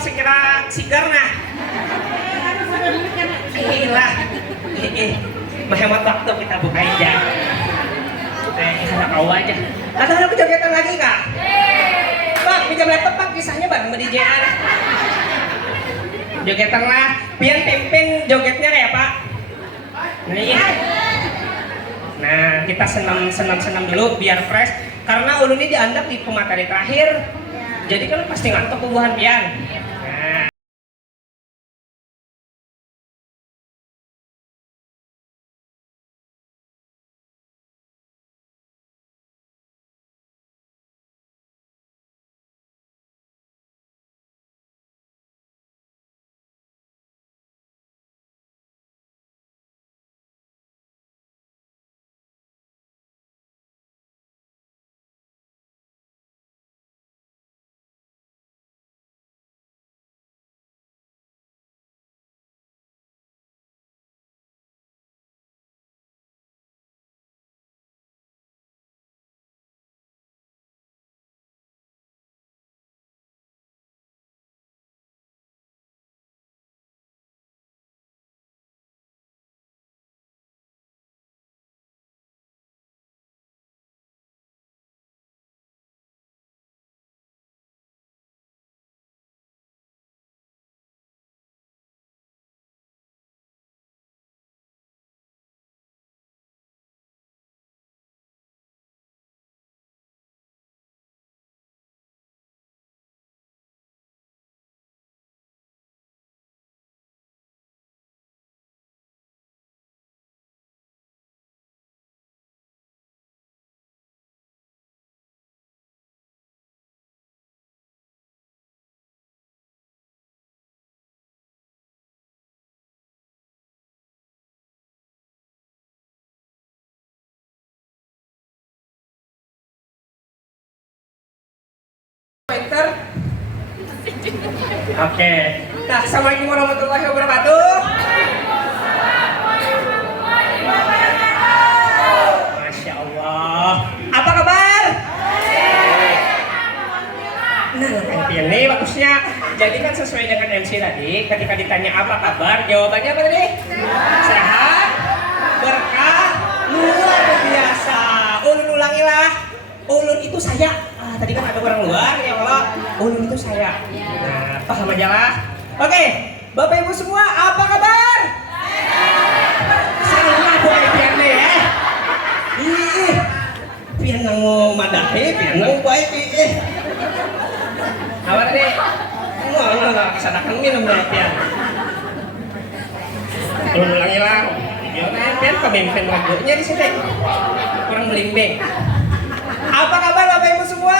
sekira sigar nah. Iyalah. Menghemat waktu kita bukain aja. Karena kau aja. Atau aku jogetan lagi kak? Bang, pinjam laptop bang, kisahnya bang sama DJ-an. Jogetan lah, pian pimpin jogetnya kayak pak. Nih. Nah, kita senam dulu biar fresh. Karena ulun ini diandak di pemateri terakhir. Jadi kan pasti ngantuk bubuhan pian. Nah. Oke. Nah, assalamualaikum warahmatullahi wabarakatuh. Masya Allah. Apa kabar? Nah, ini bagusnya. Jadi kan sesuai dengan MC tadi, ketika ditanya apa kabar, jawabannya apa tadi? Sehat, berkah, luar biasa. Ulun ulangilah. Ulun itu saya. Tadi kan ada orang luar ya kalau ulun itu saya. Nah, paham aja lah. Oke, Bapak Ibu semua, apa kabar? Salah boleh pian nih ya. Ih, pian nang madahi, pian nang baik ih. Apa tadi? Nggak kesadaran minum dulu pian. Ulun ulangi lah. Pian pemimpin lagunya di sini. Kurang melimbing. Apa kabar Bapak Ibu semua?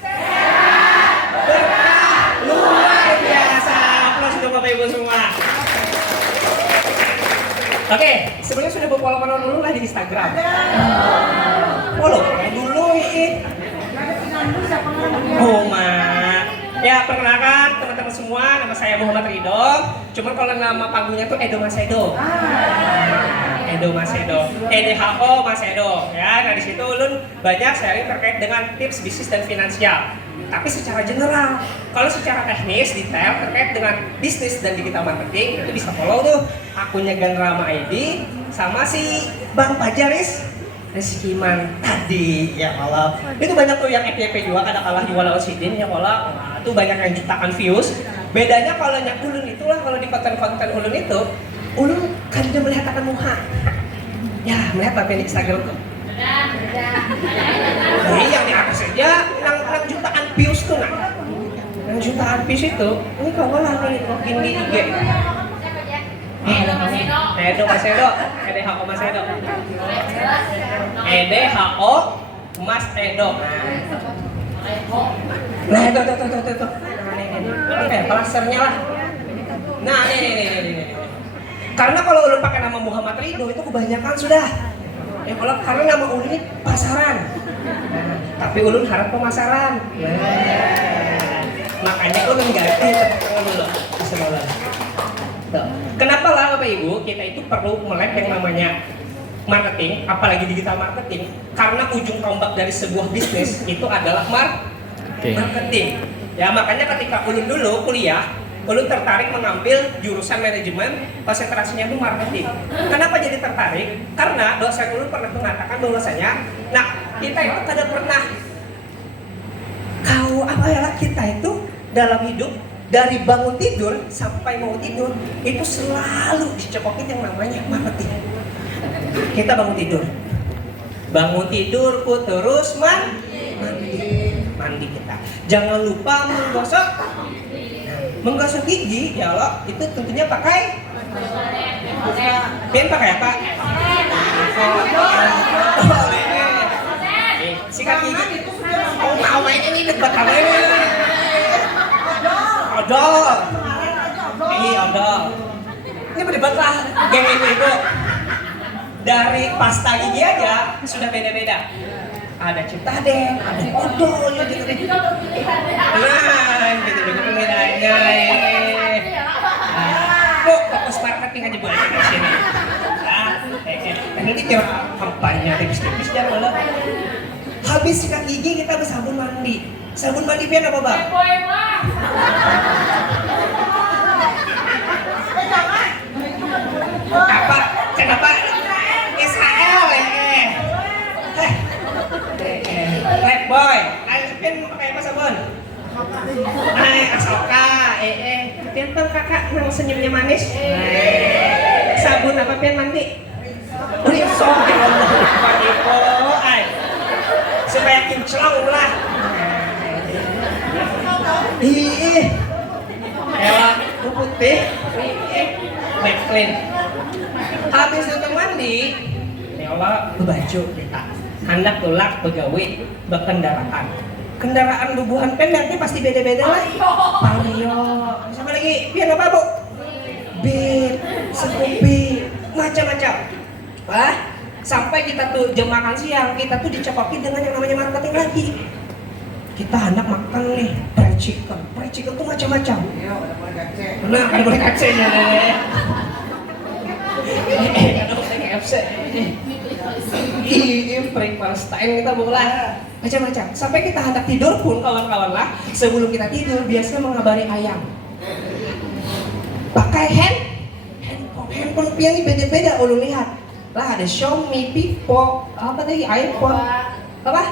Sehat, berkah, luar biasa. Aplaus untuk Bapak Ibu semua. Oke, sebenarnya sudah follow dulu lah di Instagram. Follow dulu ini. Oh ma. Ya perkenalkan teman-teman semua, nama saya Muhammad Ridho. Cuman kalau nama panggungnya tuh Edo Masedo. Edo Masedo, EDHO Masedo, ya. Nah di situ ulun banyak sharing terkait dengan tips bisnis dan finansial. Tapi secara general, kalau secara teknis detail terkait dengan bisnis dan digital marketing itu bisa follow tuh akunnya Ganrama ID sama si Bang Pajaris Reskiman tadi ya Allah. Itu banyak tuh yang FYP juga kada kalah jual Osidin ya Allah. Nah, itu banyak yang jutaan views. Bedanya kalau nyak ulun itulah kalau di konten-konten ulun itu ulun kan dia melihat akan muha. Ya, melihat apa yang di Instagram tuh. Nah, yang di atas saja nang jutaan views tuh nah. Nang jutaan views itu, ini kau lah nih login di IG. Edo Masedo, EDHO Masedo. EDHO Mas Edo. Nah, itu. Oke, plasternya lah. Nah, ini. Karena kalau ulun pakai nama Muhammad Ridho itu kebanyakan sudah. Ya kalau karena nama ulun ini pasaran. Nah, tapi ulun harap pemasaran. Nah, makanya ulun ganti tangan dulu. Bismillah. Kenapa lah Bapak Ibu kita itu perlu melek yang namanya marketing, apalagi digital marketing? Karena ujung tombak dari sebuah bisnis itu adalah marketing. Ya makanya ketika ulun dulu kuliah, ulun tertarik mengambil jurusan manajemen, konsentrasinya itu marketing. Kenapa jadi tertarik? Karena dosen ulun pernah mengatakan bahwasanya, nah kita itu kada pernah kita itu dalam hidup dari bangun tidur sampai mau tidur itu selalu dicekokin yang namanya marketing. Kita bangun tidur ku terus mandi kita. Jangan lupa menggosok gigi ya Allah, itu tentunya pakai pakai apa? Sikat gigi. Mau main ini debat apa ini? Odol. Odol. Ini berdebat lah geng itu. Dari pasta gigi aja sudah beda-beda. Ada Citadel, ada odol ya gitu. Nah, gitu juga pembedaannya. Kok fokus marketing aja boleh di sini. Nanti tiap kampanye tipis-tipis jangan malah. Habis sikat gigi kita bersabun mandi. Sabun mandi pian apa bang? Apa? Kenapa? Israel boy, ayo pian pakai apa sabun? Asoka, pian bang kakak yang senyumnya manis. Sabun apa pian mandi? Risol, supaya kinclong lah. Elah, putih, baik clean. Habis itu mandi, elah, baju kita. Hendak tulak begawe berkendaraan. Kendaraan bubuhan pen nanti pasti beda-beda lah. Vario, siapa lagi? Biar apa bu? Beat, Scoopy, macam-macam. Sampai kita tuh jam makan siang, kita tuh dicekokin dengan yang namanya marketing lagi. Kita hendak makan nih fried chicken tuh macam-macam. Nah, kan boleh kacenya deh. Kan boleh KFC. Frank Palestine kita boleh macam-macam. Sampai kita hendak tidur pun kawan-kawan lah, sebelum kita tidur biasanya mengabari ayam. Pakai handphone yang beda-beda ulun lihat. Lah ada Xiaomi, Vivo, apa tadi, iPhone, apa?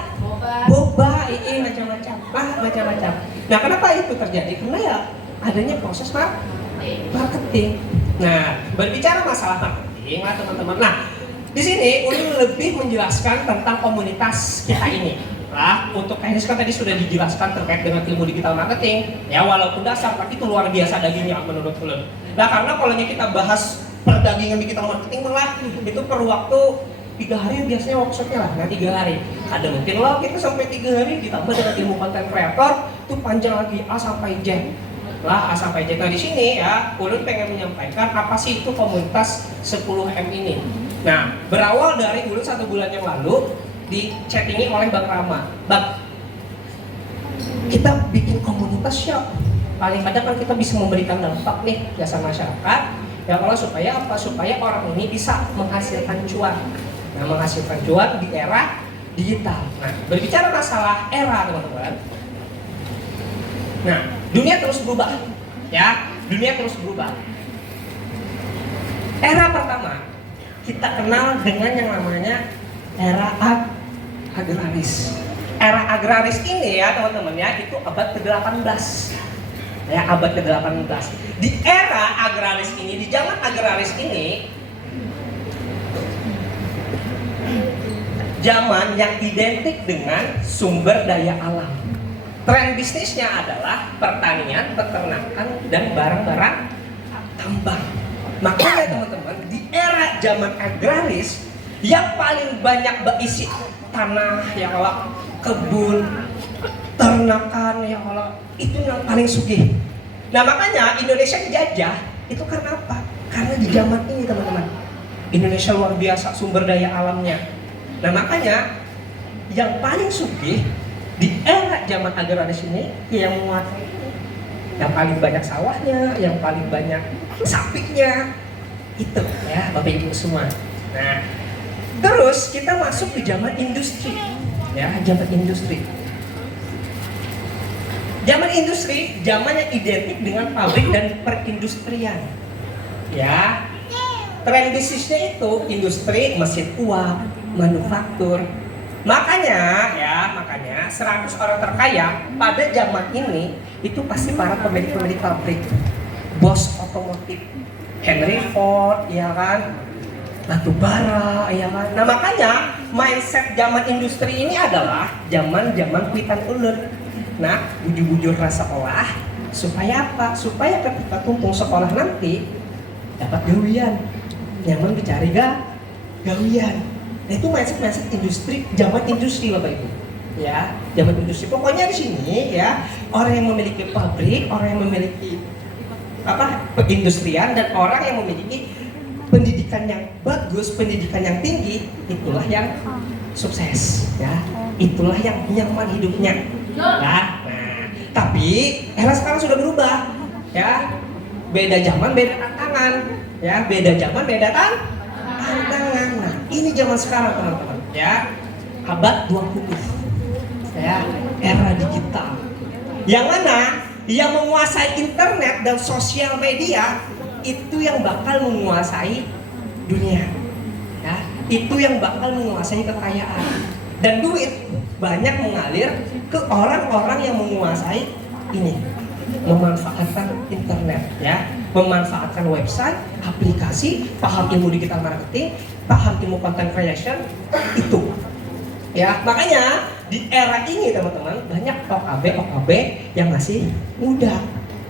Boba, macam-macam. Macam-macam. Nah, kenapa itu terjadi? Karena ya adanya proses marketing. Nah, berbicara masalah marketing lah teman-teman. Nah, di sini ulun lebih menjelaskan tentang komunitas kita ini. Lah, untuk teknis kan tadi sudah dijelaskan terkait dengan ilmu digital marketing. Ya, walaupun dasar, tapi itu luar biasa dagingnya menurut ulun. Nah, karena kalau kita bahas perdagangan digital marketing malah itu perlu waktu 3 hari biasanya workshopnya lah. Nah 3 hari ada mungkin loh kita sampai 3 hari ditambah dengan ilmu content creator itu panjang lagi A sampai Z lah. A sampai Z. Nah di sini ya ulun pengen menyampaikan apa sih itu komunitas 10M ini. Nah berawal dari ulun 1 bulan yang lalu di chattingi oleh Bang Rama. Bang, kita bikin komunitas ya paling pada kan kita bisa memberikan dampak nih jasa masyarakat. Ya kalau supaya apa? Supaya orang ini bisa menghasilkan cuan. Nah, menghasilkan cuan di era digital. Nah, berbicara masalah era, teman-teman. Nah, dunia terus berubah. Ya, dunia terus berubah. Era pertama kita kenal dengan yang namanya era agraris. Era agraris ini ya, teman-teman ya, itu abad ke-18. Ya, abad ke-18. Di era agraris ini, di zaman agraris ini, zaman yang identik dengan sumber daya alam. Tren bisnisnya adalah pertanian, peternakan, dan barang-barang tambang. Makanya teman-teman, di era zaman agraris, yang paling banyak berisi tanah, ya Allah, kebun, ternakan, ya Allah, itu yang paling sugih. Nah makanya Indonesia dijajah itu karena apa? Karena di zaman ini teman-teman, Indonesia luar biasa sumber daya alamnya. Nah makanya yang paling sugih di era zaman agraris ini yang menguasai, yang paling banyak sawahnya, yang paling banyak sapinya, itu ya Bapak Ibu semua. Nah terus kita masuk ke zaman industri, ya zaman industri. Zaman industri, zaman yang identik dengan pabrik dan perindustrian. Ya, tren bisnisnya itu industri, mesin uap, manufaktur. Makanya 100 orang terkaya pada zaman ini itu pasti para pemilik pabrik, bos otomotif, Henry Ford, ya kan, batu bara, ya kan. Nah makanya mindset zaman industri ini adalah zaman kuitan ulun. Nah, bujur-bujur rasa olah supaya apa? Supaya ketika tumpung sekolah nanti dapat gawian, nyaman mencari gawian. Nah itu mindset industri, zaman industri Bapak Ibu. Ya, zaman industri. Pokoknya di sini ya, orang yang memiliki pabrik, orang yang memiliki perindustrian, dan orang yang memiliki pendidikan yang bagus, pendidikan yang tinggi, itulah yang sukses, ya. Itulah yang nyaman hidupnya. Nah, tapi era sekarang sudah berubah, ya. Beda zaman, beda tantangan, ya. Beda zaman, beda tantangan. Nah, ini zaman sekarang teman-teman, ya. Abad 20, ya. Era digital. Yang mana yang menguasai internet dan sosial media itu yang bakal menguasai dunia, ya. Itu yang bakal menguasai kekayaan dan duit banyak mengalir ke orang-orang yang menguasai ini, memanfaatkan internet, ya, memanfaatkan website, aplikasi, paham ilmu digital marketing, paham ilmu content creation, itu, ya. Makanya di era ini teman-teman banyak OKB yang masih muda,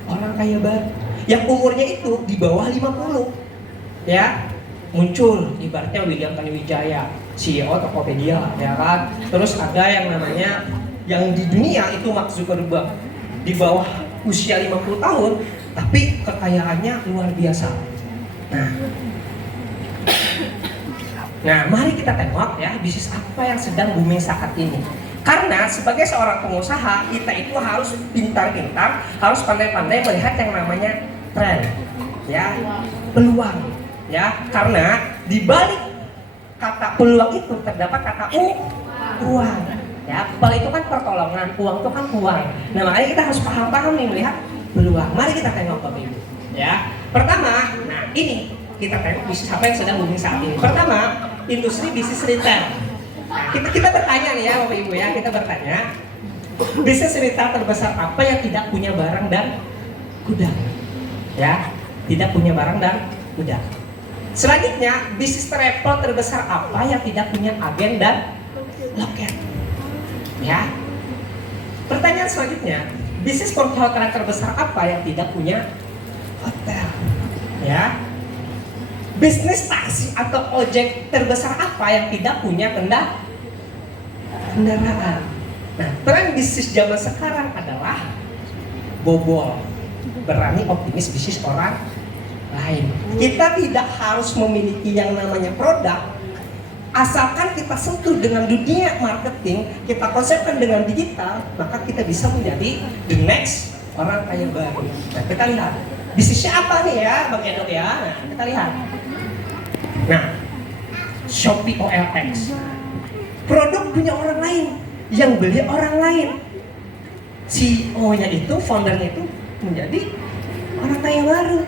orang kaya baru, yang umurnya itu di bawah 50, ya. Muncul ibaratnya William Tanuwijaya, CEO Tokopedia, ya kan. Terus ada yang namanya yang di dunia itu Mark Zuckerberg, di bawah usia 50 tahun tapi kekayaannya luar biasa. Nah, mari kita tengok ya bisnis apa yang sedang booming saat ini. Karena sebagai seorang pengusaha kita itu harus pintar-pintar, harus pandai-pandai melihat yang namanya tren, ya, peluang. Ya, karena di balik kata peluang itu terdapat kata uang. Ya, peluang itu kan pertolongan, uang itu kan uang. Nah, makanya kita harus paham nih melihat peluang. Mari kita tengok Bapak Ibu. Ya, pertama, nah ini kita tengok bisnis apa yang sedang booming saat ini. Pertama, industri bisnis retail. Nah, kita bertanya nih ya Bapak Ibu ya, kita bertanya bisnis retail terbesar apa yang tidak punya barang dan gudang? Ya, tidak punya barang dan gudang. Selanjutnya, bisnis travel terbesar apa yang tidak punya agen dan loket? Ya. Pertanyaan selanjutnya, bisnis perhotelan terbesar apa yang tidak punya hotel? Ya. Bisnis taksi atau ojek terbesar apa yang tidak punya kendaraan? Nah, tren bisnis zaman sekarang adalah bobol, berani optimis bisnis orang lain. Kita tidak harus memiliki yang namanya produk, asalkan kita sentuh dengan dunia marketing, kita konsepkan dengan digital, maka kita bisa menjadi the next orang kaya baru. Nah, kita lihat bisnisnya apa nih ya Bang Edo ya. Nah, kita lihat. Nah, Shopee OLX, produk punya orang lain, yang beli orang lain. CEO-nya itu, foundernya itu menjadi orang kaya baru.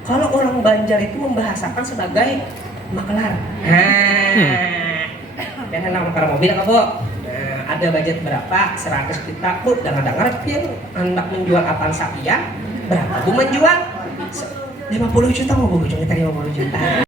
Kalau orang Banjar itu membahasakan sebagai maklar. Dan nakar mobil apa Bu? Nah, ada budget berapa? 100 juta Bu. Dengar-dengar hendak menjual apaan sapian? Berapa Bu menjual? 50 juta mau Bu, cuma 50 juta.